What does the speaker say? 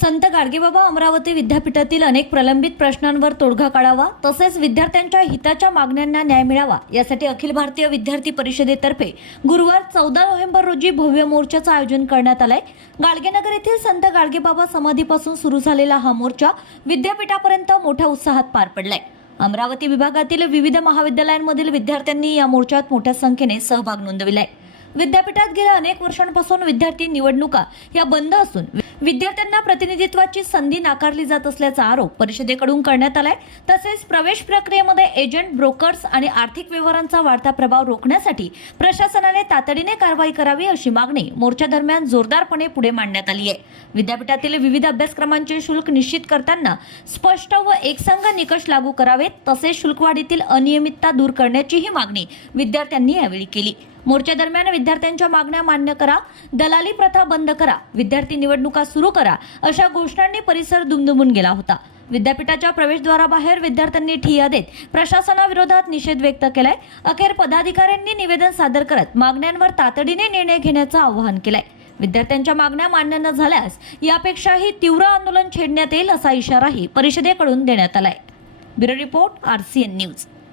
संत गाडगेबाबा अमरावती विद्यापीठातील अनेक प्रलंबित प्रश्नांवर तोडगा काढावा तसेच विद्यार्थ्यांच्या हिताच्या मागण्यांना न्याय मिळावा यासाठी अखिल भारतीय विद्यार्थी परिषदेतर्फे गुरुवार चौदा नोव्हेंबर रोजी भव्य मोर्चाचं आयोजन करण्यात आलंय. गाडगेनगर येथील संत गाडगेबाबा समाधीपासून सुरू झालेला हा मोर्चा विद्यापीठापर्यंत मोठ्या उत्साहात पार पडलाय. अमरावती विभागातील विविध महाविद्यालयांमधील विद्यार्थ्यांनी या मोर्चात मोठ्या संख्येने सहभाग नोंदविलाय. विद्यापीठात गेल्या अनेक वर्षांपासून विद्यार्थी निवडणुका या बंद असून विद्यार्थ्यांना प्रतिनिधित्वाची संधी नाकारली जात असल्याचा आरोप परिषदेकडून करण्यात आलाय. तसेच प्रवेश प्रक्रियेमध्ये एजंट ब्रोकर्स आणि आर्थिक व्यवहारांचा वाढता प्रभाव रोखण्यासाठी प्रशासनाने तातडीने कारवाई करावी अशी मागणी मोर्चा दरम्यान जोरदारपणे पुढे मांडण्यात आली आहे. विद्यापीठातील विविध अभ्यासक्रमांचे शुल्क निश्चित करताना स्पष्ट व एकसंघ निकष लागू करावेत तसेच शुल्कवाढीतील अनियमितता दूर करण्याचीही मागणी विद्यार्थ्यांनी यावेळी केली. मोर्चा दरम्यान विद्यार्थ्यांच्या मागण्या मान्य करा दलाली प्रथा बंद करा विद्यार्थी निवडणुका सुरू करा अशा घोषणांनी परिसर दुमदुमून गेला होता. विद्यापीठाच्या प्रवेशद्वाराबाहेर विद्यार्थ्यांनी ठिय्या देत प्रशासनाविरोधात निषेध व्यक्त केलाय. अखेर पदाधिकाऱ्यांनी निवेदन सादर करत मागण्यांवर तातडीने निर्णय घेण्याचं आवाहन केलंय. विद्यार्थ्यांच्या मागण्या मान्य न झाल्यास यापेक्षाही तीव्र आंदोलन छेडण्यात येईल असा इशाराही परिषदेकडून देण्यात आलाय. Bureau report RCN news.